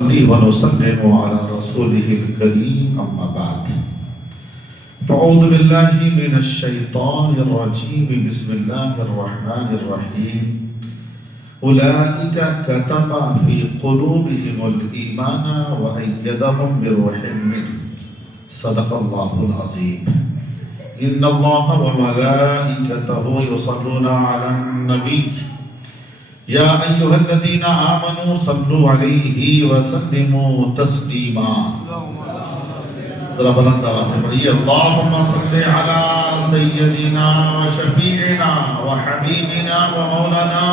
ونسلم على رسوله الكريم أما بعد فأعوذ بالله من الشيطان الرجيم بسم الله الرحمن الرحيم أولئك كتب في قلوبهم الإيمان وأيدهم بروح منه صدق الله العظيم إن الله وملائكته يصلون على النبي یا ایھا الذین آمنوا صلوا علیہ وسلموا تسلیما. ذرا بلند آواز سے پڑھیے اللہم صل علی سیدنا وشفیعنا وحبیبنا ومولانا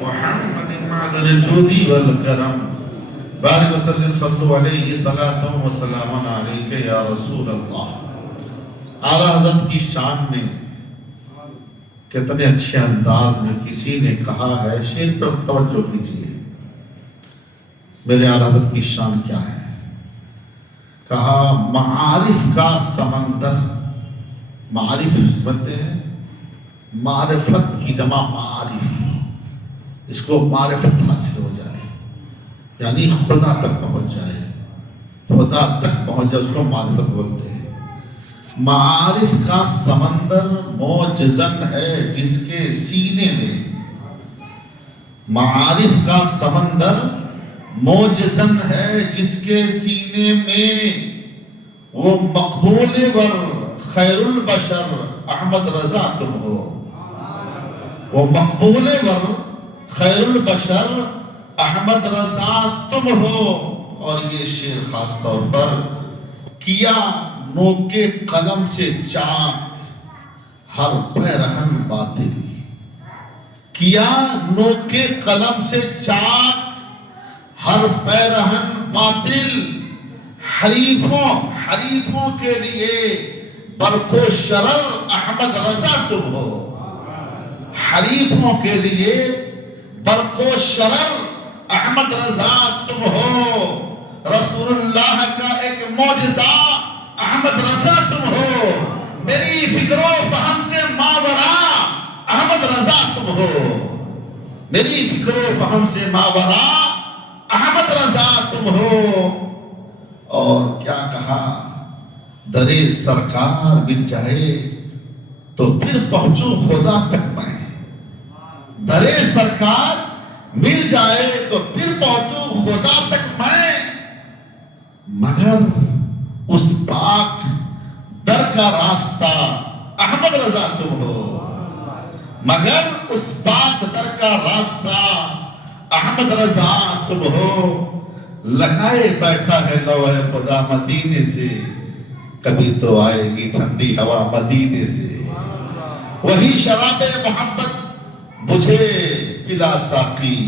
محمد معدن الجود والکرم بارک وسلم صلوا علیہ صلاۃ وسلام علیک یا رسول اللہ. اعلیٰ حضرت کی شان میں کتنے اچھے انداز میں کسی نے کہا ہے، شعر پر توجہ کیجئے میرے اعلیٰ حضرت کی شان کیا ہے. کہا معارف کا سمندر، معارف سمجھتے ہیں معرفت کی جمع معارف، اس کو معرفت حاصل ہو جائے یعنی خدا تک پہنچ جائے، خدا تک پہنچ جائے، اس کو معرفت بولتے ہیں. معارف کا سمندر موجزن ہے جس کے سینے میں، معارف کا سمندر موجزن ہے جس کے سینے میں وہ مقبول ور خیر البشر احمد رضا تم ہو، وہ مقبول ور خیر البشر احمد رضا تم ہو. اور یہ شعر خاص طور پر کیا نوکے قلم سے چاک ہر پیرہن باطل، کیا نوکے قلم سے چاک ہر پیرہن باطل. حریفوں کے لیے برق و شرر احمد رضا تم ہو، حریفوں کے لیے برق و شرر احمد رضا تم ہو. رسول اللہ کا ایک معجزہ احمد رضا تم ہو، میری فکر و فہم سے ماورا احمد رضا تم ہو، میری فکر و فہم سے ماورا احمد رضا تم ہو. اور کیا کہا، درے سرکار مل جائے تو پھر پہنچوں خدا تک میں، درے سرکار مل جائے تو پھر پہنچوں خدا تک میں. مگر اس پاک در کا راستہ احمد رضا تم ہو، مگر اس پاک در کا راستہ احمد رضا تم ہو. لگائے بیٹھا ہے لوح خدا مدینے سے، کبھی تو آئے گی ٹھنڈی ہوا مدینے سے. وہی شراب محبت مجھے پلا ساقی،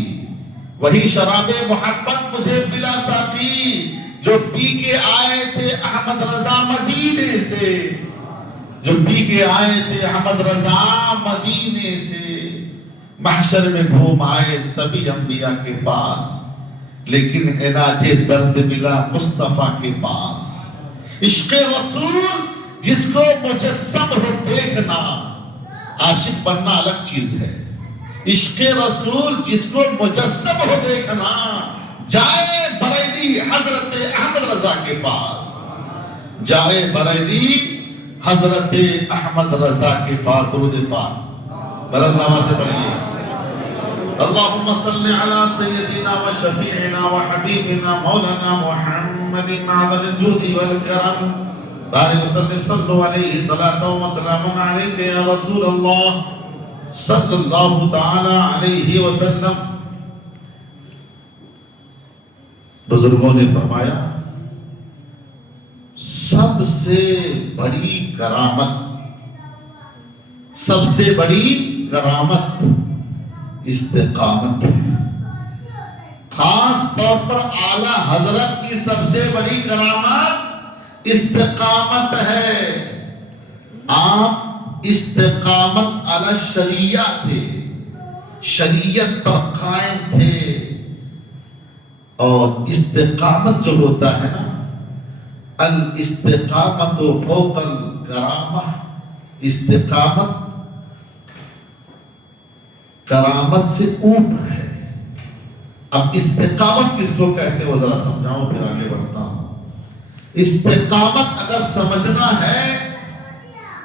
وہی شراب محبت مجھے پلا ساقی جو پی کے آئے تھے احمد رضا مدینے سے، جو پی کے آئے تھے احمد رضا مدینے سے. محشر میں گھوم آئے سبھی انبیاء کے پاس، لیکن علاج درد ملا مصطفیٰ کے پاس. عشق رسول جس کو مجسم ہو دیکھنا، عاشق بننا الگ چیز ہے. عشق رسول جس کو مجسم ہو دیکھنا، جائے بریلی حضرت احمد رضا کے پاس، جائے بریلی حضرت احمد رضا کے پاس. درود پاک بلند آواز سے پڑھیے اللہم صل علی سیدنا و شفیعنا و حبیبنا مولانا محمد معدن الجود والکرم بارک وسلم صلو علیہ صلاۃ و سلام علیک یا رسول اللہ صلی اللہ تعالی علیہ وسلم. بزرگوں نے فرمایا سب سے بڑی کرامت، سب سے بڑی کرامت استقامت ہے. خاص طور پر اعلیٰ حضرت کی سب سے بڑی کرامت استقامت ہے. آپ استقامت علی الشریعہ تھے، شریعت پر قائم تھے. اور استقامت جو ہوتا ہے نا، الاستقامت فوق الکرامہ، استقامت کرامت سے اوپر ہے. اب استقامت کس کو کہتے ہیں وہ ذرا سمجھاؤ، پھر آگے بڑھتا ہوں۔ استقامت اگر سمجھنا ہے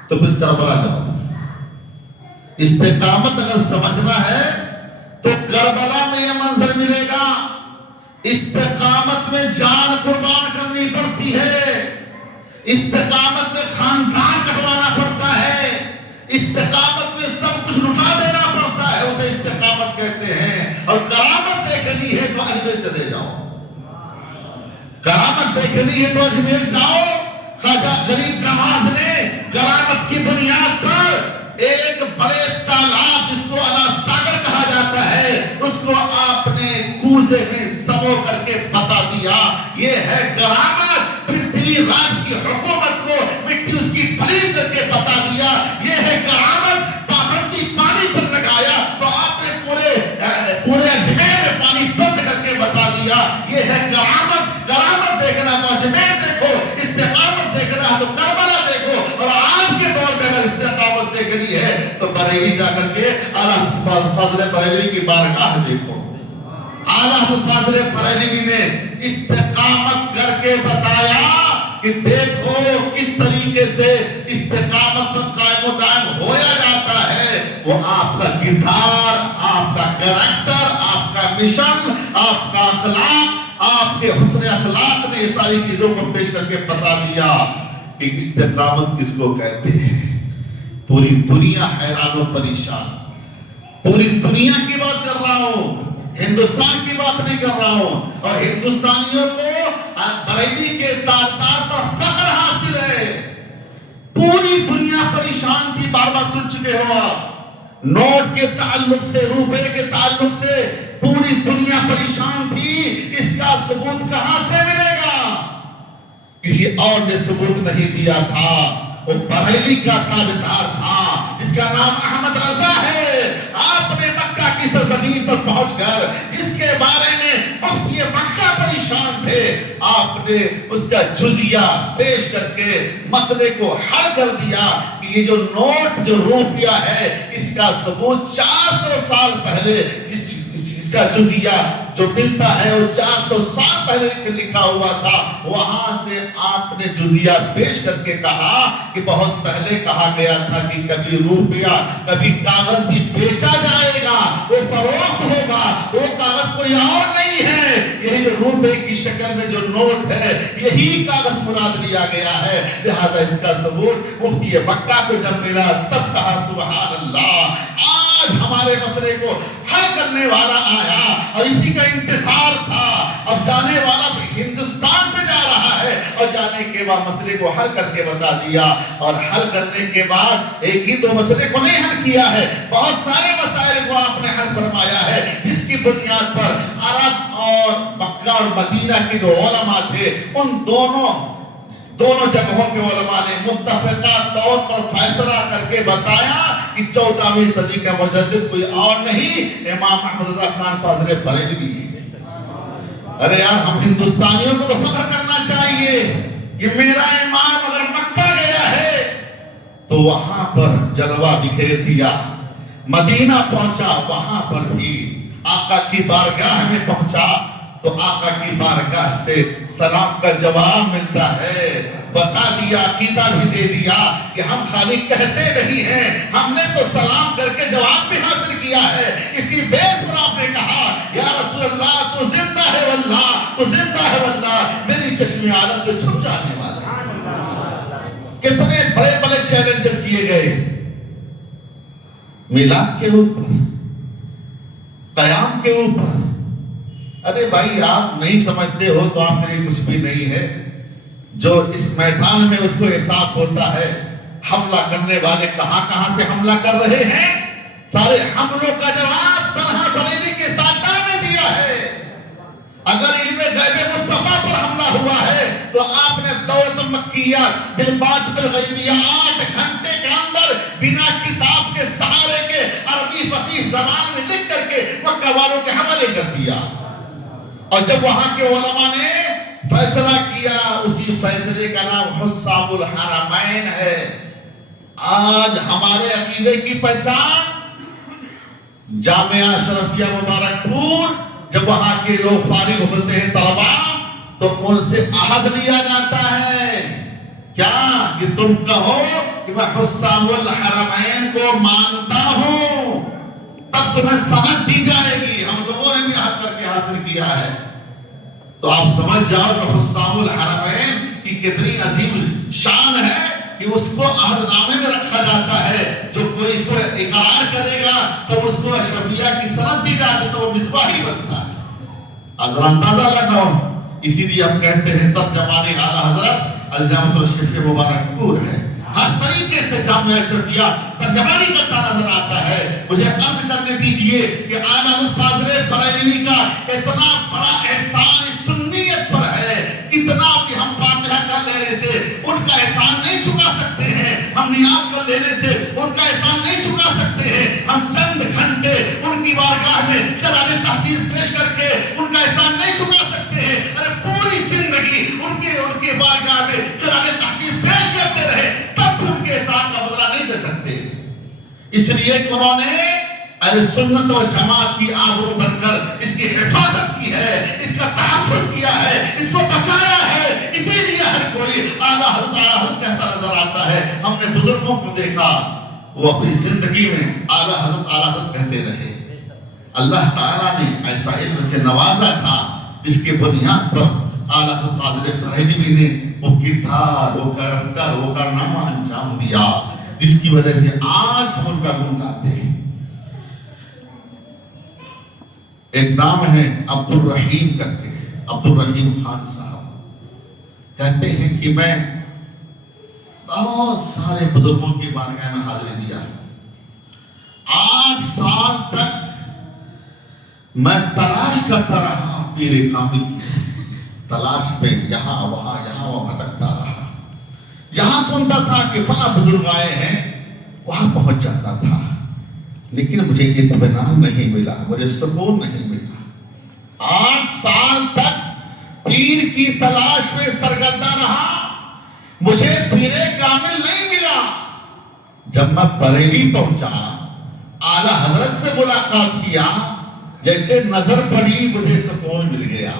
تو پھر کربلا جاؤ۔ استقامت اگر سمجھنا ہے تو کربلا میں یہ منظر ملے گا۔ استقامت میں جان قربان کرنی پڑتی ہے، استقامت میں خاندان کٹوانا پڑتا ہے، استقامت میں سب کچھ لٹا دینا پڑتا ہے، اسے استقامت کہتے ہیں۔ اور کرامت دیکھنی ہے تو اجمیر چلے جاؤ، کرامت دیکھنی ہے تو اجمیر جاؤ۔ خواجہ غریب نواز نے کرامت کی بنیاد پر ایک بڑے تالاب جس کو انا ساگر کہا جاتا ہے، اس کو آپ نے کوزے میں سمو کر کے بتا دیا یہ ہے کرامت۔ پرتھوی راج کی حکومت کو مٹی اس کی پلیت کر کے بتا دیا یہ ہے کرامت۔ پابندی پانی پر لگایا تو آپ نے پورے اجمیر میں پانی بند کر کے بتا دیا یہ ہے کرامت۔ کرامت دیکھنا تو اجمیر دیکھو، استقامت دیکھنا تو کربلا دیکھو، اور آج کے دور میں اگر استقامت دیکھنی ہے تو بریلی جا کر کے اعلیٰ فاضل بریلوی کی بارگاہ دیکھو۔ اعلیٰ فاضل بریلوی نے استقامت کر کے بتایا کہ دیکھو کس طریقے سے استقامت پر قائم و دائم ہویا جاتا ہے۔ وہ آپ کا کردار، آپ کا کریکٹر، آپ کا مشن، آپ کا اخلاق، آپ کے حسن اخلاق نے یہ ساری چیزوں کو پیش کر کے بتا دیا کہ استقامت کس کو کہتے ہیں۔ پوری دنیا حیران و پریشان، پوری دنیا کی بات کر رہا ہوں، ہندوستان کی بات نہیں کر رہا ہوں، اور ہندوستانیوں کو بریلی کے تاجدار پر فخر حاصل ہے۔ پوری دنیا پریشان تھی، بار بار سن چکے ہو آپ، نوٹ کے تعلق سے، روپے کے تعلق سے پوری دنیا پریشان تھی۔ اس کا ثبوت کہاں سے ملے گا؟ کسی اور نے ثبوت نہیں دیا تھا، وہ بریلی کا تاجدار تھا جس کا نام احمد رضا ہے۔ آپ نے مکہ کی سرزمین پر پہنچ کر جس کے بارے میں مفتی مکہ پریشان تھے، آپ نے اس کا جزیہ پیش کر کے مسئلے کو حل کر دیا کہ یہ جو نوٹ، جو روپیہ ہے، اس کا ثبوت 400 سال پہلے اس کا جزیہ جو ملتا ہے وہ 400 سال پہلے لکھا ہوا تھا۔ وہاں سے آپ نے جزیہ پیش کر کے کہا کہ بہت پہلے کہا گیا تھا کہ کبھی روپیہ، کبھی کاغذ بھی بیچا جائے گا، وہ فروخت ہوگا، وہ کاغذ کوئی اور نہیں ہے، یہی جو روپے کی شکل میں جو نوٹ ہے یہی کاغذ مراد لیا گیا ہے۔ لہذا اس کا ثبوت مفتی مکہ کو جب ملا تب کہا سبحان اللہ، آج ہمارے مسئلے کو حل کرنے والا آیا، اور اسی کا انتظار تھا۔ اب جانے والا بھی ہندوستان سے جا رہا ہے، اور جانے کے بعد مسئلے کو حل کر کے بتا دیا، اور حل کرنے کے بعد ایک ہی دو مسئلے کو نہیں حل کیا ہے، بہت سارے مسائل کو آپ نے حل فرمایا ہے، جس کی بنیاد پر عرب اور مکہ اور مدینہ کے جو علماء تھے ان دونوں جگہوں کے علماء نے متفقہ طور پر فیصلہ کر کے بتایا کہ 14ویں صدی کا مجدد کوئی اور نہیں، امام احمد رضا خان فاضل بریلوی ہے۔ ارے یار، ہم ہندوستانیوں کو تو فخر کرنا چاہیے کہ میرا امام اگر مکہ گیا ہے تو وہاں پر جلوہ بکھیر دیا، مدینہ پہنچا وہاں پر بھی آقا کی بارگاہ میں پہنچا تو آقا کی بارگاہ سے سلام کا جواب ملتا ہے، بتا دیا، عقیدہ بھی دے دیا کہ ہم خالی کہتے نہیں ہیں، ہم نے تو سلام کر کے جواب بھی حاصل کیا ہے۔ اسی بیس پر آپ نے کہا یا رسول اللہ تو زندہ ہے واللہ، تو زندہ ہے واللہ، میری چشم عالم سے چھپ جانے والا ہے۔ کتنے بڑے بڑے چیلنجز کیے گئے میلاد کے اوپر، قیام کے اوپر۔ ارے بھائی، آپ نہیں سمجھتے ہو تو آپ کے لیے کچھ بھی نہیں ہے۔ جو اس میدان میں اس کو احساس ہوتا ہے حملہ کرنے والے کہاں سے حملہ کر رہے ہیں، سارے حملوں کا جواب طلحہ بریلی کے تاجدار نے دیا ہے۔ اگر علم غیب مصطفیٰ پر حملہ ہوا ہے تو آپ نے دولت مکیہ بالباطل الغیبیہ 8 گھنٹے کے اندر بنا کتاب کے سہارے کے عربی فصیح زبان میں لکھ کر کے مکہ والوں کے حوالے کر دیا، اور جب وہاں کے علماء نے فیصلہ کیا، اسی فیصلے کا نام حسام الحرمین ہے۔ آج ہمارے عقیدے کی پہچان جامعہ اشرفیہ مبارک پور جب وہاں کے لوگ فارغ ہوتے ہیں طلبا تو ان سے عہد لیا جاتا ہے کیا کہ تم کہو کہ میں حسام الحرمین کو مانتا ہوں، تب تمہیں سند دی جائے گی۔ ہم لوگوں نے بھی عہد کر کے حاصل کیا ہے۔ تو آپ سمجھ جاؤ کہ حسام الحرمین کی کتنی عظیم شان ہے کہ اس کو عہد نامے میں رکھا جاتا ہے۔ جو کوئی اس کو اقرار کرے گا تو اس کو اشرفیہ کی سند دی جاتی تو وہ مصباحی بنتا ہے۔ ذرا اندازہ لگاؤ، اسی لیے ہم کہتے ہیں ترجمان اعلیٰ حضرت الجامعۃ الاشرفیہ مبارک پور ہے۔ ہر طریقے سے جامعہ اشرفیہ ترجمانی کرتا نظر آتا ہے۔ مجھے عرض کرنے دیجئے کہ اعلیٰ فاضل بریلوی کا اتنا بڑا احسان اس سنیت پر ہے، اتنا کہ ہم فاتحہ کا لینے سے ان کا احسان نہیں چکا سکتے ہیں، ہم نیاز کا لینے سے ان کا احسان نہیں چکا سکتے ہیں، ہم چند گھنٹے ان کی بارگاہ میں خراج تحسین پیش کر کے ان کا احسان نہیں چکا سکتے ہیں۔ ارے پوری زندگی ان کے بارگاہ میں خراج تحسین پیش کرتے رہے تب بھی ان کے احسان کا بدلہ نہیں دے سکتے۔ اس لیے کہ انہوں نے اہل سنت و جماعت کی آبرو بن کر اس کی حفاظت کی ہے، اس کا تحفظ کیا ہے، اس کو بچایا ہے۔ اسی لیے ہر کوئی اعلیٰ حضرت کہتا نظر آتا ہے۔ ہم نے بزرگوں کو دیکھا وہ اپنی زندگی میں اعلیٰ حضرت کہتے رہے۔ اللہ تعالیٰ نے ایسا علم سے نوازا تھا جس کے بنیاد پر اعلیٰ حضرت فاضل بریلوی نے وہ کردار وہ کارنامہ انجام دیا جس کی وجہ سے آج ہم ان کا گن گاتے ہیں۔ ایک نام ہے عبد الرحیم کر کے، عبد الرحیم خان صاحب کہتے ہیں کہ میں بہت سارے بزرگوں کی بارگاہ میں حاضری دیا، 8 سال تک میں تلاش کرتا رہا پیر کامل کی تلاش میں، یہاں وہاں بھٹکتا رہا۔ جہاں سنتا تھا کہ فلاں بزرگ آئے ہیں وہاں پہنچ جاتا تھا، لیکن مجھے اطمینان نہیں ملا، مجھے سکون نہیں ملا۔ 8 سال تک پیر کی تلاش میں سرگردہ رہا، مجھے پیر کامل نہیں ملا۔ جب میں بریلی پہنچا، اعلیٰ حضرت سے ملاقات کیا، جیسے نظر پڑی مجھے سکون مل گیا،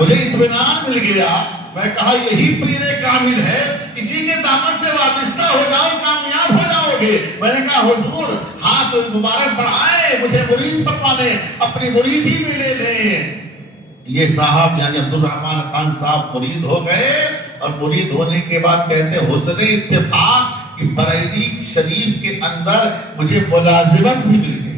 مجھے اطمینان مل گیا۔ میں کہا یہی پیر کامل ہے، اسی کے دامن سے وابستہ ہو جاؤ کامیاب ہو جاؤ گے۔ میں نے کہا حضور ہاتھ مبارک بڑھائے، مجھے مرید فرمانے، اپنی مریدی میں لے لیں۔ یہ صاحب یعنی عبد الرحمن خان صاحب مرید ہو گئے، اور مرید ہونے کے بعد کہتے حسن اتفاق کہ بریلی شریف کے اندر مجھے ملازمت بھی مل گئی۔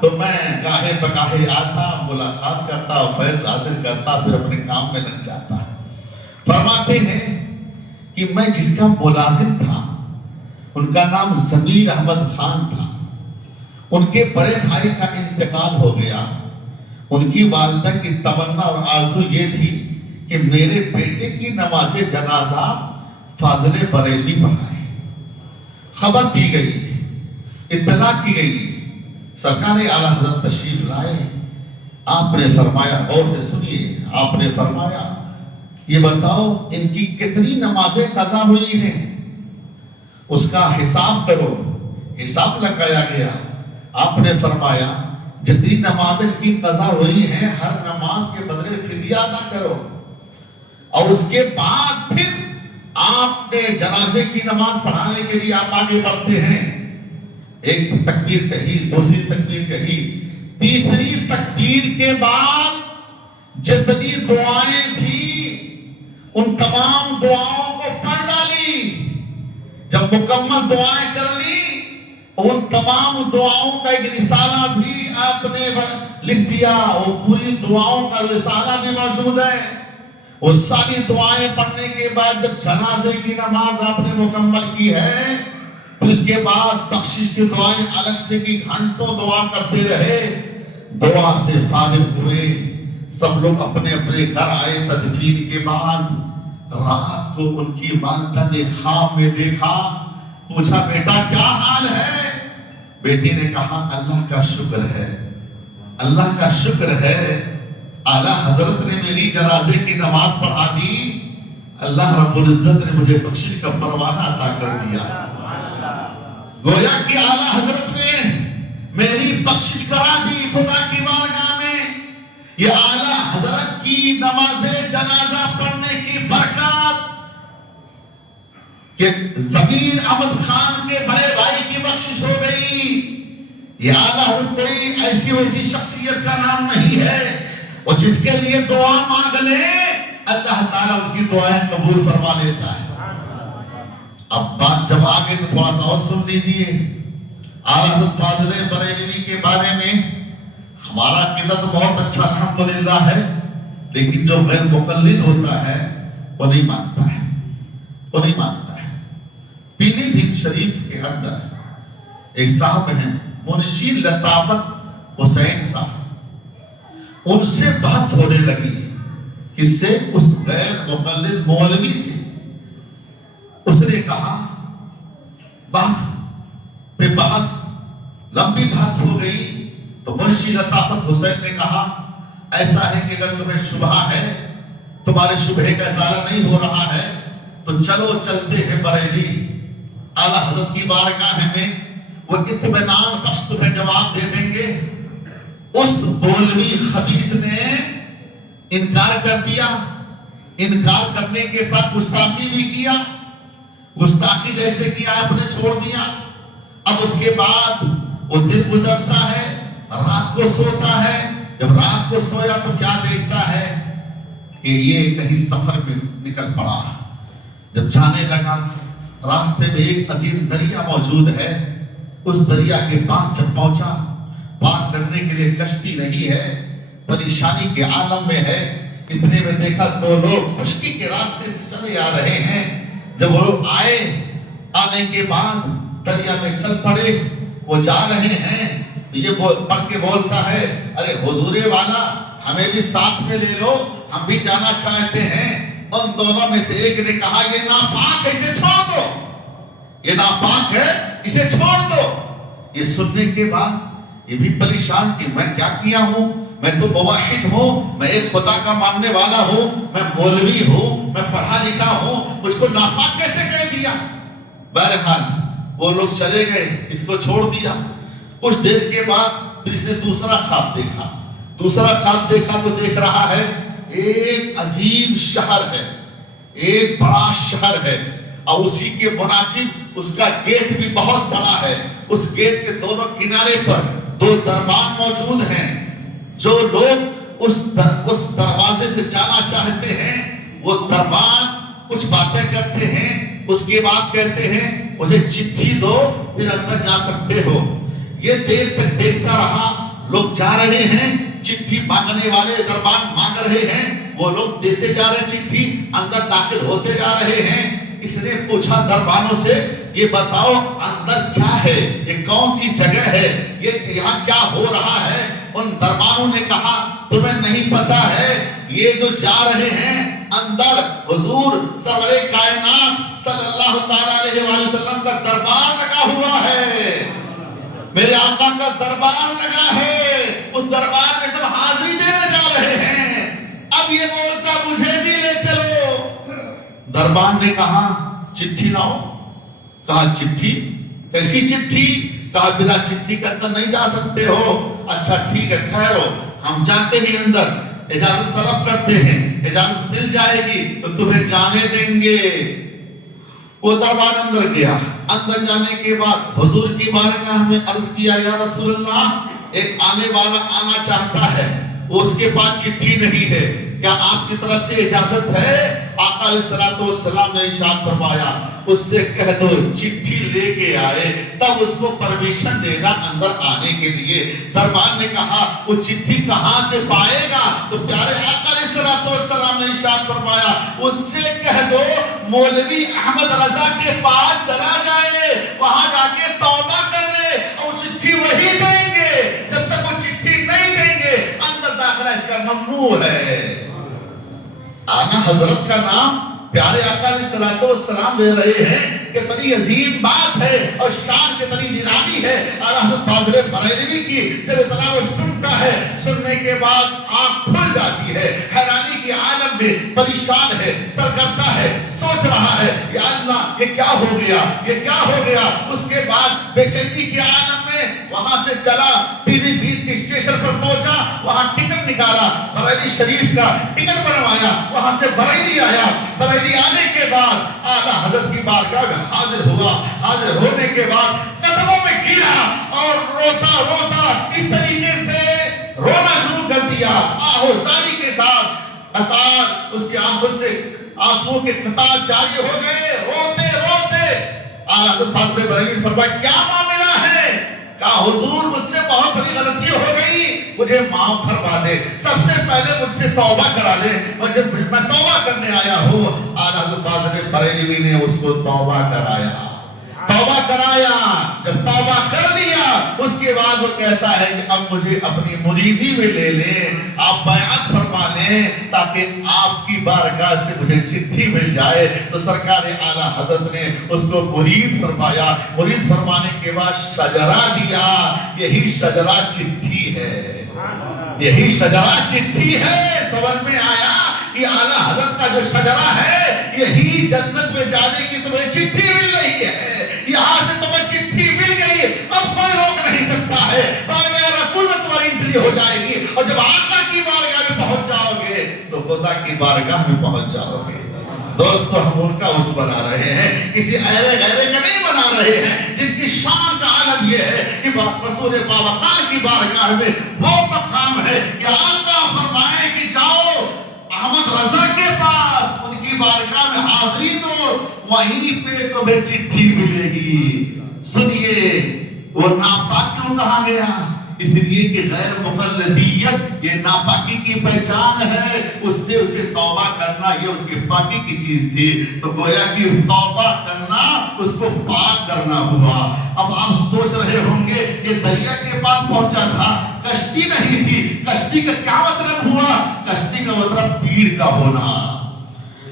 تو میں گاہے بگاہے آتا، ملاقات کرتا، فیض حاصل کرتا، پھر اپنے کام میں لگ جاتا۔ فرماتے ہیں کہ میں جس کا ملازم تھا ان کا نام ضمیر احمد خان تھا، ان کے بڑے بھائی کا انتقال ہو گیا۔ ان کی والدہ کی تمنا اور آرزو یہ تھی کہ میرے بیٹے کی نماز جنازہ فاضل بریلوی پڑھائے۔ خبر دی گئی، اطلاع کی گئی، سرکار اعلیٰ حضرت تشریف لائے۔ آپ نے فرمایا، غور سے سنیے، آپ نے فرمایا یہ بتاؤ ان کی کتنی نمازیں قضا ہوئی ہیں، اس کا حساب کرو۔ حساب لگایا گیا، آپ نے فرمایا جتنی نمازیں ان کی قضا ہوئی ہیں ہر نماز کے بدلے فدیہ ادا کرو۔ اور اس کے بعد پھر آپ نے جنازے کی نماز پڑھانے کے لیے آپ آگے بڑھتے ہیں۔ ایک تکبیر کہی، دوسری تکبیر کہی، تیسری تکبیر کے بعد جتنی دعائیں تھیں ان تمام دعاؤں کو پڑھ ڈالی۔ جب مکمل دعائیں کر لی ان تمام دعاؤں کا ایک رسالہ بھی آپ نے لکھ دیا، وہ پوری دعاؤں کا رسالہ بھی موجود ہے۔ وہ ساری دعائیں پڑھنے کے بعد جب جنازے کی نماز آپ نے مکمل کی ہے، پھر اس کے بعد بخشش کی دعائیں الگ سے کی، گھنٹوں دعا کرتے رہے۔ دعا سے فارغ ہوئے، سب لوگ اپنے اپنے گھر آئے۔ تدفین کے بعد رات کو ان کی والدہ نے خواب میں دیکھا، پوچھا بیٹا کیا حال ہے؟ بیٹی نے کہا اللہ کا شکر ہے، اللہ کا شکر ہے، اعلیٰ حضرت نے میری جنازے کی نماز پڑھا دی، اللہ رب العزت نے مجھے بخشش کا پروانہ عطا کر دیا۔ گویا کہ اعلیٰ حضرت نے میری بخشش کرا دی خدا کی بارگاہ میں۔ یہ اعلیٰ حضرت کی نماز جنازہ پڑھنے کی برکات کہ ضمیر احمد خان کے بڑے بھائی کی بخشش ہو گئی. یہ اعلیٰ حضرت کوئی ایسی ویسی شخصیت کا نام نہیں ہے، اور جس کے لیے دعا مانگ لے اللہ تعالیٰ ان کی دعائیں قبول فرما لیتا ہے. اب بات جب آگے تو تھوڑا سا اور سن لیجیے. اعلیٰ حضرت فاضل بریلوی کے بارے میں ہمارا عقیدہ تو بہت اچھا الحمدللہ ہے، لیکن جو غیر مقلد ہوتا ہے وہ نہیں مانتا ہے، وہ نہیں مانتا ہے. پیلی بھیت شریف کے اندر ایک صاحب ہیں منشی لطافت حسین صاحب، ان سے بحث ہونے لگی. کس سے؟ اس غیر مقلد مولوی سے. اس نے کہا بحث پہ بحث، لمبی بحث ہو گئی. تو منشی لطافت حسین نے کہا ایسا ہے کہ اگر تمہیں شبہ ہے، تمہارے شبہ کا ازالہ نہیں ہو رہا ہے، تو چلو چلتے ہیں بریلی. اعلیٰ حضرت کی بارگاہ میں وہ اطمینان بخش تمہیں جواب دے دیں گے. اس مولوی خبیث نے انکار کر دیا. انکار کرنے کے ساتھ گستاخی بھی کیا. گستاخی جیسے کیا آپ نے چھوڑ دیا. اب اس کے بعد وہ دن گزرتا ہے، رات کو سوتا ہے. جب رات کو سویا تو کیا دیکھتا ہے کہ یہ کہیں سفر میں نکل پڑا. جب جانے لگا راستے میں ایک عظیم دریا موجود ہے. اس دریا کے پاس جب پہنچا، پار کرنے کے لیے کشتی نہیں ہے، پریشانی کے عالم میں ہے. اتنے میں دیکھا دو لوگ خشکی کے راستے سے چلے آ رہے ہیں. جب وہ لوگ آنے کے بعد دریا میں چل پڑے. وہ جا رہے ہیں تو یہ پڑھ کے بولتا ہے ارے حضور والا ہمیں بھی ساتھ میں لے لو، ہم بھی جانا چاہتے ہیں. ان دونوں میں سے ایک نے کہا یہ ناپاک ہے، اسے چھوڑ دو، یہ ناپاک ہے، اسے چھوڑ دو. یہ سننے کے بعد یہ بھی پریشان کہ میں کیا کیا ہوں، میں تو موحد ہوں، میں ایک خدا کا ماننے والا ہوں، میں مولوی ہوں، میں پڑھا لکھا ہوں، مجھ کو ناپاک کیسے کہہ دیا. بہرحال وہ لوگ چلے گئے، اس کو چھوڑ دیا. کچھ دیر کے بعد پھر اس نے دوسرا خواب دیکھا. دوسرا خواب دیکھا تو دیکھ رہا ہے ایک عظیم شہر ہے، ایک بڑا شہر ہے، اور اسی کے مناسب اس کا گیٹ بھی بہت بڑا ہے. اس گیٹ کے دونوں کنارے پر دو دربان موجود ہیں. جو لوگ اس دروازے سے جانا چاہتے ہیں وہ دربان کچھ باتیں کرتے ہیں، اس کے بعد کہتے ہیں مجھے چٹھی دو پھر اندر جا سکتے ہو. یہ دیر تک دیکھتا رہا. لوگ جا رہے ہیں، چٹھی مانگنے والے دربان مانگ رہے ہیں، وہ لوگ دیتے جا رہے چٹھی، اندر داخل ہوتے جا رہے ہیں. اس نے پوچھا دربانوں سے یہ بتاؤ اندر کیا ہے، یہ کون سی جگہ ہے، یہ یہاں کیا ہو رہا ہے. ان دربانوں نے کہا تمہیں نہیں پتا ہے یہ جو جا رہے ہیں اندر حضور سرور کائنات صلی اللہ تعالی علیہ وآلہ وسلم کا دربار لگا ہوا ہے، میرے آقا کا دربار لگا ہے. اس دربار میں سب حاضری دینے جا رہے ہیں. اب یہ بولتا مجھے بھی لے چلو. دربان نے کہا چٹھی لاؤ. کہا چٹھی؟ کیسی چٹھی؟ کہا بلا چٹھی کے اندر نہیں جا سکتے ہو. اچھا ٹھیک ہے ٹھہرو، ہم جاتے ہیں اندر، اجازت طلب کرتے ہیں، اجازت مل جائے گی تو تمہیں جانے دیں گے. وہ دربان اندر گیا. اندر جانے کے بعد حضور کی بارگاہ میں عرض کیا یا رسول اللہ ایک آنے والا آنا چاہتا ہے، وہ اس کے پاس چٹھی نہیں ہے، کیا آپ کی طرف سے اجازت ہے؟ آقا علیہ الصلوۃ والسلام نے ارشاد فرمایا اس سے کہہ دو چٹھی لے کے آئے، تب اس کو پرمیشن دینا اندر آنے کے لیے. دربان نے کہا وہ چٹھی کہاں سے پائے گا؟ تو پیارے آقا علیہ الصلوۃ والسلام نے ارشاد فرمایا اس سے کہہ دو مولوی احمد رضا کے پاس چلا جائے، وہاں جا کے توبہ کر لے، اور چٹھی وہی دیں گے. جب تک وہ چٹھی نہیں دیں گے اندر داخلہ اس کا ممنوع ہے. آنا حضرت کا نام پیارے آقا علیہ الصلوۃ والسلام لے رہے ہیں کہ بڑی عظیم بات ہے اور شان کے بڑی نرالی ہے. اعلیٰ حضرت فاضل بریلوی کی جب اتنا وہ سنتا ہے، سننے کے بعد آنکھ کھل جاتی ہے، حیرانی کے عالم میں پریشان ہے، سرگردہ ہے، سوچ رہا ہے یا اللہ یہ کیا ہو گیا، یہ کیا ہو گیا. اس کے بعد بے چینی کے عالم میں وہاں سے چلا پیلی بھیت کے اسٹیشن پر پہنچا, وہاں ٹکٹ نکالا, بریلی شریف کا ٹکٹ بنوایا, وہاں سے بریلی آیا. بریلی آنے کے بعد اعلیٰ حضرت کی بارگاہ میں حاضر ہوا. حاضر ہونے کے بعد قدموں میں گرا اور روتا روتا اس طریقے سے رونا شروع کر دیا, آہوزاری کے ساتھ. قطار اس کی آنکھوں سے آنسوؤں کے قطار جاری ہو گئے, روتے روتے. اعلیٰ حضرت فاضل بریلوی نے فرمایا کیا معاملہ ہے؟ کہا حضور مجھ سے بہت بڑی غلطی ہو گئی, مجھے معاف فرما دے, سب سے پہلے مجھ سے توبہ کرا لے, میں توبہ کرنے آیا ہوں. اعلیٰ حضرت فاضل بریلوی نے اس کو توبہ کرایا. جب توبہ کر لیا اس کے بعد وہ کہتا ہے کہ اب مجھے اپنی مریدی میں لے لیں, آپ بیعت فرما لیں تاکہ آپ کی بارگاہ سے مجھے چٹھی مل جائے. تو سرکار اعلیٰ حضرت نے اس کو مرید فرمایا. مرید فرمانے کے بعد شجرہ دیا. یہی شجرہ چٹھی ہے, یہی شجرہ چٹھی ہے. سمجھ میں آیا کہ اعلیٰ حضرت کا جو شجرہ ہے یہی جنت میں جانے کی تمہیں چٹھی مل رہی ہے. یہاں سے تمہیں چٹھی مل گئی, اب کوئی روک نہیں سکتا ہے. بارگاہ رسول میں تمہاری انٹری ہو جائے گی, اور جب آقا کی بارگاہ میں پہنچ جاؤ گے تو خدا کی بارگاہ میں پہنچ جاؤ گے. دوستو ہم ان کا اس بنا رہے ہیں, کسی ایرے غیرے کا نہیں بنا رہے ہیں, جن کی شان کا عالم یہ ہے کہ رسول باوقار کی بارگاہ میں وہ مقام ہے کہ آقا فرمائے کہ جاؤ احمد رضا کے پاس, ان کی بارگاہ میں حاضری دو, وہیں پہ تمہیں چٹھی ملے گی. سنیے وہ ناپاک کیوں کہا گیا؟ اس لیے کہ غیر مقلدیت یہ ناپاکی کی پہچان ہے, اس سے اسے توبہ کرنا یہ اس کی پاکی کی چیز تھی. تو گویا کہ توبہ کرنا اس کو پاک کرنا ہوا. اب آپ سوچ رہے ہوں گے یہ دریا کے پاس پہنچا تھا, کشتی نہیں تھی, کشتی کا کیا مطلب ہوا؟ کشتی کا مطلب پیر کا ہونا.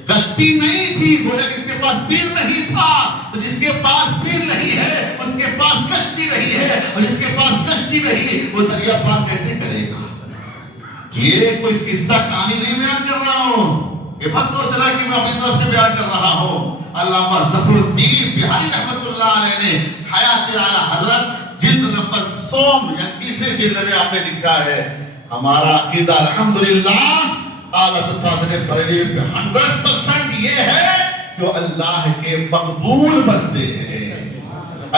کشتی نہیں تھی, گویا کہ اس کے پاس پیر نہیں تھا. تو جس کے پاس پیر نہیں ہے اس کے پاس کشتی نہیں ہے, اور جس کے پاس کشتی نہیں وہ دریا پار کیسے کرے گا؟ یہ کوئی قصہ کہانی نہیں بیان کر رہا ہوں, یہ بس سوچ رہا کہ میں اپنی طرف سے بیان کر رہا ہوں. علامہ ظفر الدین بہاری رحمۃ اللہ علیہ نے حیات اعلیٰ حضرت جلد نمبر 100 یا تیسرے جلد میں آپ نے لکھا ہے, ہمارا عقیدہ الحمدللہ اعلیٰ حضرت فاضل بریلوی پہ 100% یہ ہے کہ وہ اللہ کے مقبول بندے ہیں,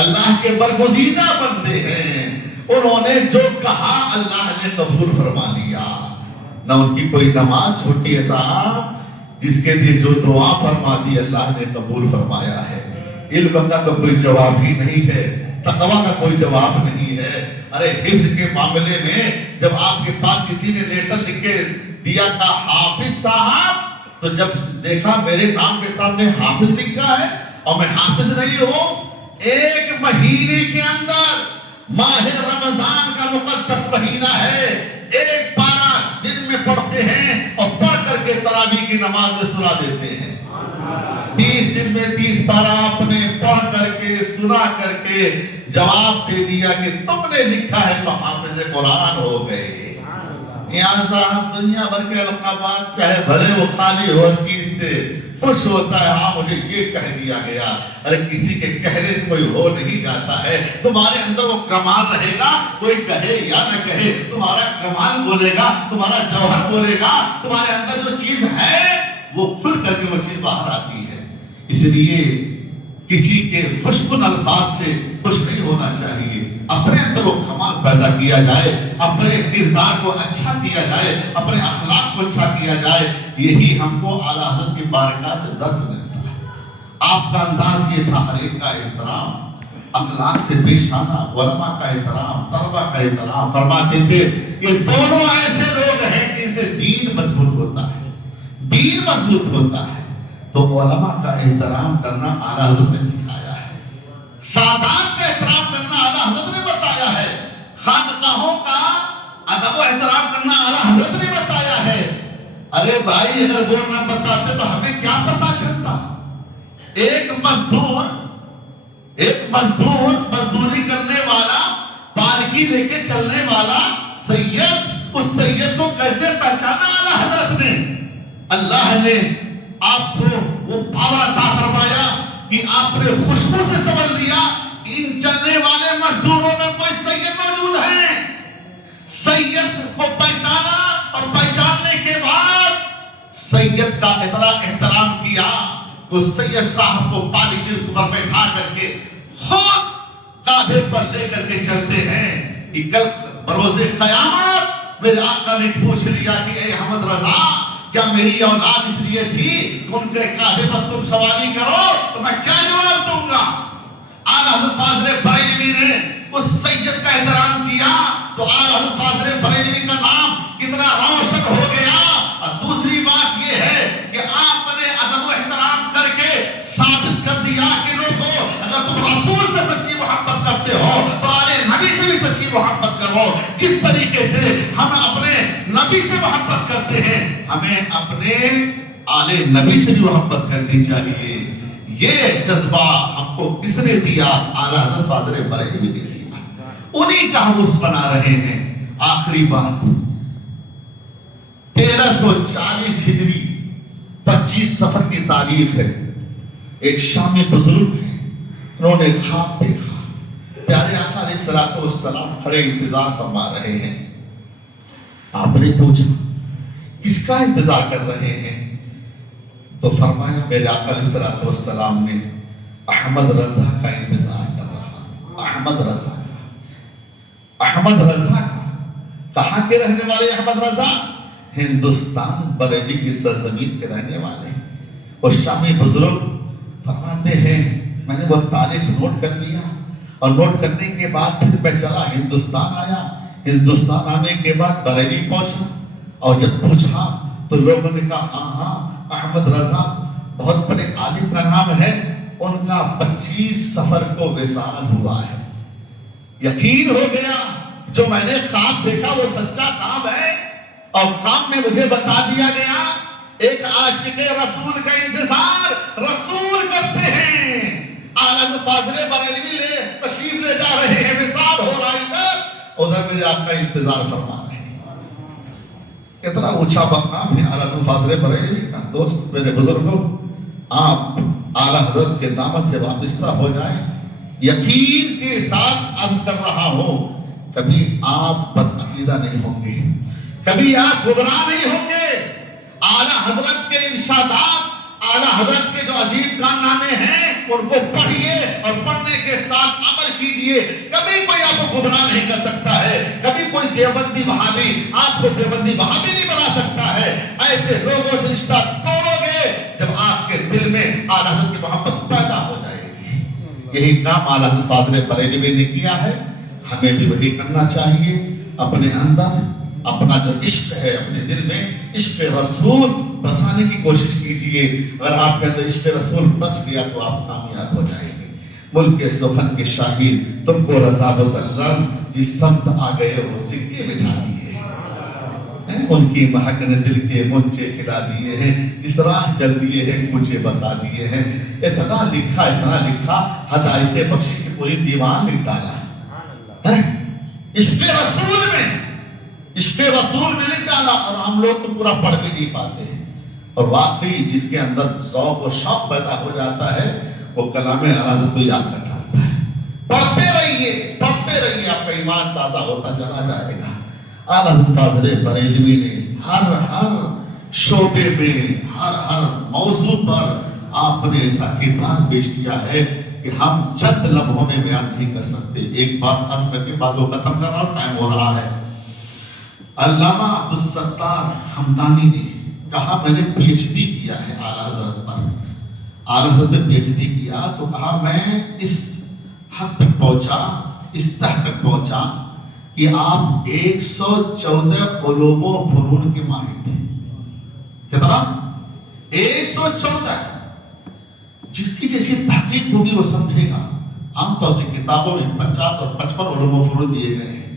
اللہ کے برگزیدہ بندے ہیں. انہوں نے جو کہا اللہ نے قبول فرما لیا. نہ ان کی کوئی نماز چھوٹی ہے صاحب, جس کے لیے جو دعا فرما دی اللہ نے قبول فرمایا ہے. علم کا تو کوئی جواب ہی نہیں ہے, تقویٰ کا کوئی جواب نہیں ہے. ارے حفظ کے معاملے میں جب آپ کے پاس کسی نے لیٹر لکھ کے دیا تھا حافظ صاحب, تو جب دیکھا میرے نام کے سامنے حافظ لکھا ہے اور میں حافظ نہیں ہوں, ایک مہینے کے اندر ماہ رمضان کا مقدس مہینہ ہے, ایک پارہ دن میں پڑھتے ہیں اور پڑھ کر کے تراویح کی نماز میں سنا دیتے ہیں. 30 دن میں 30 پارہ آپ نے پڑھ کر کے سنا کر کے جواب دے دیا کہ تم نے لکھا ہے تو حافظ قرآن ہو گئے. یہاں صاحب دنیا بھر کے القابات چاہے بھلے وہ خالی ہو ہر چیز سے خوش ہوتا ہے, ہاں مجھے یہ کہہ دیا گیا. ارے کسی کے کہنے سے کوئی ہو نہیں جاتا ہے. تمہارے اندر وہ کمال رہے گا, کوئی کہے یا نہ کہے, تمہارا کمال بولے گا, تمہارا جوہر بولے گا, تمہارے اندر جو چیز ہے وہ کھل کر کے وہ چیز باہر آتی ہے. اس لیے کسی کے خوشگن الفاظ سے خوش نہیں ہونا چاہیے. اپنے اندر وہ کمال پیدا کیا جائے, اپنے کردار کو اچھا کیا جائے, اپنے اخلاق کو اچھا کیا جائے. یہی ہم کو اعلیٰ حضرت کی بارگاہ سے درس ملتا ہے. آپ کا انداز یہ تھا, ہر ایک کا احترام, اخلاق سے پیش آنا, علماء کا احترام, طلباء کا احترام. فرماتے تھے یہ دونوں ایسے لوگ ہیں کہ ان سے دین مضبوط ہوتا ہے, دین مضبوط ہوتا ہے. تو علماء کا احترام کرنا اعلیٰ حضرت نے سکھایا ہے, سادات کا احترام کرنا اعلیٰ حضرت نے بتایا ہے, خانقاہوں کا ادب و احترام کرنا اعلیٰ حضرت نے بتایا ہے. ارے بھائی اگر وہ نہ بتاتے تو ہمیں کیا پتا چلتا؟ ایک مزدور مزدوری کرنے والا, پالکی لے کے چلنے والا سید, اس سید کو کیسے پہچانا اعلیٰ حضرت نے؟ اللہ نے آپ کو وہ پاور عطا فرمایا کہ آپ نے خوشبو سے سمجھ لیا کہ ان چلنے والے مزدوروں میں کوئی سید موجود ہے؟ سید کو پہچانا اور پہچاننے کے بعد سید کا اتنا احترام کیا تو سید صاحب کو پانی گرد پر بیٹھا کر کے خود کاندھے پر لے کر کے چلتے ہیں کہ کل بروز قیامت میرے آقا نے پوچھ لیا کہ اے احمد رضا کیا میری اولاد اس لیے تھی کہ ان کے کاندھے پر تم سواری کرو؟ تو میں کیا جواب دوں گا؟ اعلیٰ حضرت فاضل بریلوی نے اس سید کا احترام کیا تو اعلیٰ حضرت فاضل بریلوی کا نام کتنا روشن ہو گیا۔ اور دوسری بات یہ ہے کہ آپ نے ادب و احترام کر کے ثابت کر دیا کہ لوگوں اگر تم رسول سے سچی محبت کرتے ہو تو آل نبی سے بھی سچی محبت کرو۔ جس طریقے سے ہم اپنے نبی سے محبت کرتے ہیں ہمیں اپنے آل نبی سے بھی محبت کرنی چاہیے۔ یہ جذبہ ہم کو کس نے دیا؟ اعلیٰ حضرت فاضل بریلوی نے دیا، انہی کا ہم اس بنا رہے ہیں۔ آخری بات 1340 ہجری 25 صفر کی تاریخ ہے۔ ایک شامی بزرگ ہے، انہوں نے خواب دیکھا، پیارے آقا علیہ الصلوۃ والسلام کھڑے انتظار فرما رہے ہیں۔ آپ نے پوچھا کس کا انتظار کر رہے ہیں؟ تو فرمایا میرے آقا علیہ الصلوۃ والسلام نے احمد رضا کا انتظار کر رہا۔ احمد رضا کا، احمد رضا کا، کہاں کے رہنے والے احمد رضا؟ ہندوستان بریلی کی سرزمین کے رہنے والے۔ وہ شامی بزرگ فرماتے ہیں میں نے وہ تاریخ نوٹ کر لیا اور نوٹ کرنے کے بعد پھر میں چلا ہندوستان آیا۔ ہندوستان آنے کے بعد بریلی پہنچا اور جب پوچھا تو لوگوں نے کہا ہاں احمد رضا بہت بڑے عالم کا نام ہے، ان کا 25 صفر کو وصال ہوا ہے۔ یقین ہو گیا جو میں نے خواب دیکھا وہ سچا خواب ہے، اور خواب میں مجھے بتا دیا گیا ایک عاشق رسول کا انتظار رسول کرتے ہیں۔ اعلیٰ حضرت فاضل بریلوی تشریف لے جا رہے ہیں، وصال ہو رہا ہے، ادھر میرے آقا انتظار فرما رہے ہیں۔ اتنا اونچا مقام ہے اعلیٰ حضرت فاضل بریلوی کا۔ دوست میرے بزرگوں، آپ اعلیٰ حضرت کے دامن سے وابستہ ہو جائیں۔ یقین کے ساتھ عرض کر رہا ہوں کبھی آپ بدعقیدہ نہیں ہوں گے، کبھی آپ گمراہ نہیں ہوں گے۔ اعلیٰ حضرت کے ارشادات، اعلیٰ حضرت کے جو عظیم کارنامے ہیں ان کو پڑھیے اور پڑھنے کے ساتھ عمل کیجئے۔ کبھی کوئی آپ کو گمراہ نہیں کر سکتا ہے، کبھی کوئی دیوبندی وہابی آپ کو دیوبندی وہابی نہیں بنا سکتا ہے۔ ایسے لوگوں سے رشتہ توڑو گے جب آپ کے دل میں اعلیٰ حضرت کی محبت پیدا ہو جائے گی۔ یہی کام اعلیٰ حضرت فاضل بریلوی نے کیا ہے، ہمیں بھی وہی کرنا چاہیے۔ اپنے اندر اپنا جو عشق ہے، اپنے دل میں عشق رسول بسانے کی کوشش کیجئے۔ اگر آپ کے اندر عشق رسول بس گیا تو آپ کامیاب ہو جائیں گے۔ ملک سخن کے شاہد تم کو رضا وسلم جس سمت آ گئے ہو سکے بٹھا دیے، ان کی مہک نے دل کے مونچے کھلا دیے ہیں، جس راہ چل دیے ہیں کوچے بسا دیے ہیں۔ اتنا لکھا ہدایت بخشش کی پوری دیوان لکھ ڈالا عشق رسول میں، عشق رسول میں لکھ ڈالا، اور ہم لوگ تو پورا پڑھ بھی نہیں پاتے ہیں۔ اور واقعی جس کے اندر ذوق و شوق پیدا ہو جاتا ہے وہ کلام حضرت کو یاد کر ڈالتا ہے۔ پڑھتے رہیے، آپ کا ایمان تازہ ہوتا چلا جائے گا۔ اعلیٰ حضرت فاضل بریلوی نے ہر شعبے میں، ہر موضوع پر آپ نے ایسا کردار پیش کیا ہے کہ ہم چند لمحوں میں بیان نہیں کر سکتے۔ ایک بات عرض کر کے باتوں ختم کر رہا ہوں، ٹائم ہو رہا ہے۔ علامہ عبدالستار حمدانی نے کہا میں نے پی ایچ ڈی کیا ہے اعلیٰ حضرت پر۔ اعلیٰ حضرت نے پی ایچ ڈی کیا تو کہا میں اس حد تک پہنچا، اس تحت تک پہنچا کہ آپ 114 علوم و فنون کے ماہر تھے۔ کتنا؟ 114۔ جس کی جیسی تحقیق ہوگی وہ سمجھے گا۔ عام طور سے کتابوں میں 50 اور 55 علوم و فنون دیے گئے ہیں۔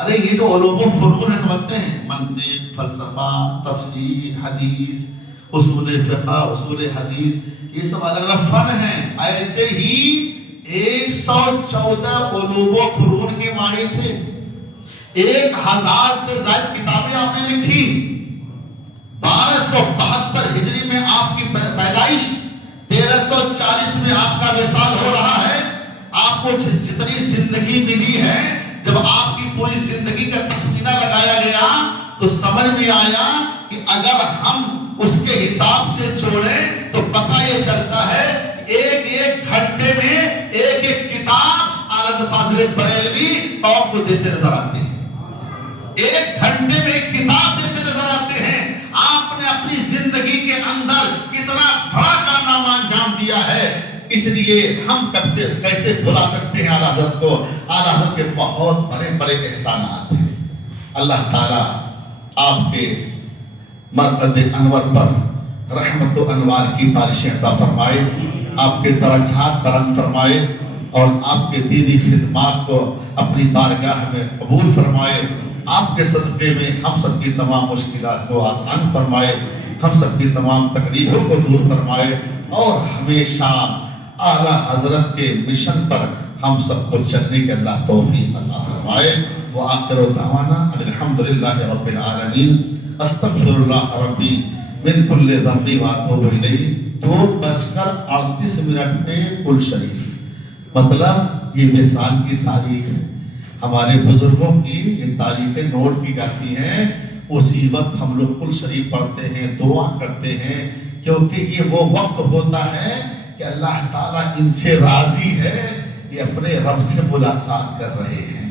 ارے یہ جو علوم و فنون ہے سمجھتے ہیں، منطق، فلسفہ، تفسیر، حدیث، اصول فقہ، اصول حدیث، یہ سب الگ الگ فن ہیں۔ ایسے ہی 114 علوم و فنون کے ماہر تھے۔ 1000 سے زائد کتابیں آپ نے لکھی۔ 1272 ہجری میں آپ کی پیدائش، 1340 میں آپ کا وصال ہو رہا ہے۔ آپ آپ کو جتنی زندگی ملی ہے، جب آپ کی پوری زندگی کا تخمینہ لگایا گیا تو سمجھ میں آیا کہ اگر ہم اس کے حساب سے چھوڑیں تو پتہ یہ چلتا ہے ایک ایک گھنٹے میں ایک ایک کتاب اعلیٰ فاضل بریلوی قوم کو دیتے نظر آتے ہیں، ایک گھنٹے میں ایک کتاب دیتے نظر آتے ہیں۔ آپ نے اپنی زندگی کے اندر کتنا بڑا کارنامہ انجام دیا ہے، اس لیے ہم کیسے بھلا سکتے ہیں اعلیٰ حضرت کو؟ اعلیٰ حضرت کے بہت بڑے بڑے احسانات ہیں۔ اللہ تعالیٰ آپ کے مرقد انور پر رحمت و انوار کی بارشیں عطا فرمائے، آپ کے درجات بلند فرمائے اور آپ کے دینی خدمات کو اپنی بارگاہ میں قبول فرمائے۔ آپ کے صدقے میں ہم سب کی تمام مشکلات کو آسان فرمائے، ہم سب کی تمام تکلیفوں کو دور فرمائے اور ہمیشہ اعلیٰ حضرت کے مشن پر ہم سب کو چلنے کے اللہ توفیق عطا فرمائے۔ وآخر دعوانا ان الحمدللہ رب العالمین، استغفر اللہ ربی من کل ذنب واتوب الیہ۔ 2:38 پہ کل شریف، مطلب یہ مثال کی تاریخ ہے، ہمارے بزرگوں کی یہ تاریخیں نوٹ کی جاتی ہیں، اسی وقت ہم لوگ کل شریف پڑھتے ہیں، دعا کرتے ہیں، کیونکہ یہ وہ وقت ہوتا ہے کہ اللہ تعالیٰ ان سے راضی ہے، یہ اپنے رب سے ملاقات کر رہے ہیں،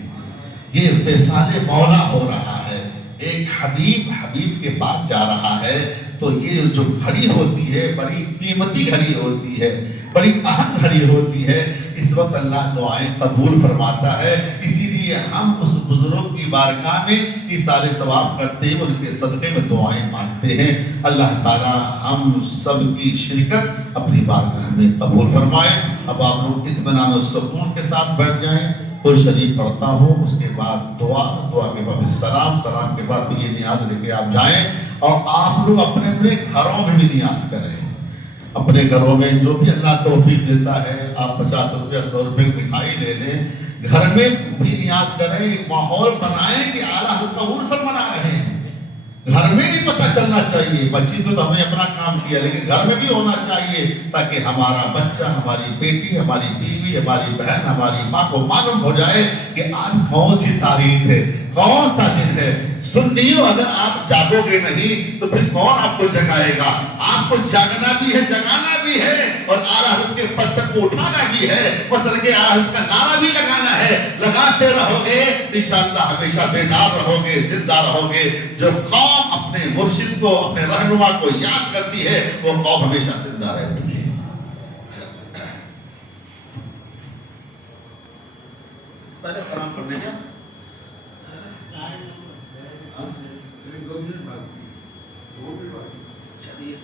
یہ وصال مولا ہو رہا ہے، ایک حبیب کے پاس جا رہا ہے۔ تو یہ جو گھڑی ہوتی ہے بڑی قیمتی گھڑی ہوتی ہے، بڑی اہم گھڑی ہوتی ہے، اس وقت اللہ دعائیں قبول فرماتا ہے۔ اسی لیے ہم اس بزرگ کی بارگاہ میں ایصال ثواب کرتے ہیں، ان کے صدقے میں دعائیں مانگتے ہیں۔ اللہ تعالیٰ ہم سب کی شرکت اپنی بارگاہ میں قبول فرمائے۔ اب آپ لوگ اطمینان و سکون کے ساتھ بیٹھ جائیں، کل شریف پڑھتا ہوں، اس کے بعد دعا کے بعد سلام کے بعد یہ نیاز لے کے آپ جائیں، اور آپ لوگ اپنے اپنے گھروں میں بھی نیاز کریں۔ اپنے گھروں میں جو بھی اللہ توفیق دیتا ہے، آپ 50 روپیہ 100 روپے کی مٹھائی لے لیں، گھر میں بھی نیاز کریں، ایک ماحول بنائیں کہ اعلیٰ حضرت کا عرس منا رہے ہیں۔ گھر میں بھی پتہ چلنا چاہیے، بچی تو ہم نے اپنا کام کیا، لیکن گھر میں بھی ہونا چاہیے تاکہ ہمارا بچہ، ہماری بیٹی، ہماری بیوی، ہماری بہن، ہماری ماں کو معلوم ہو جائے کہ آج کون سی تاریخ ہے، کون سا دن ہے۔ سنیو، اگر آپ جاگو گے نہیں تو پھر کون آپ کو جگائے گا؟ آپ کو جاگنا بھی ہے، جگانا بھی ہے، اور اعلیٰ حضرت کے پرچم کو اٹھانا بھی ہے، مسلک اعلیٰ حضرت کا نعرہ بھی لگانا ہے۔ لگاتے رہو گے انشاءاللہ ہمیشہ بیدار رہو گے، زندہ رہو گے۔ جو قوم اپنے مرشد کو، اپنے رہنما کو یاد کرتی ہے، وہ قوم ہمیشہ زندہ رہتی ہے۔ پہلے سلام کرنے کا چلیے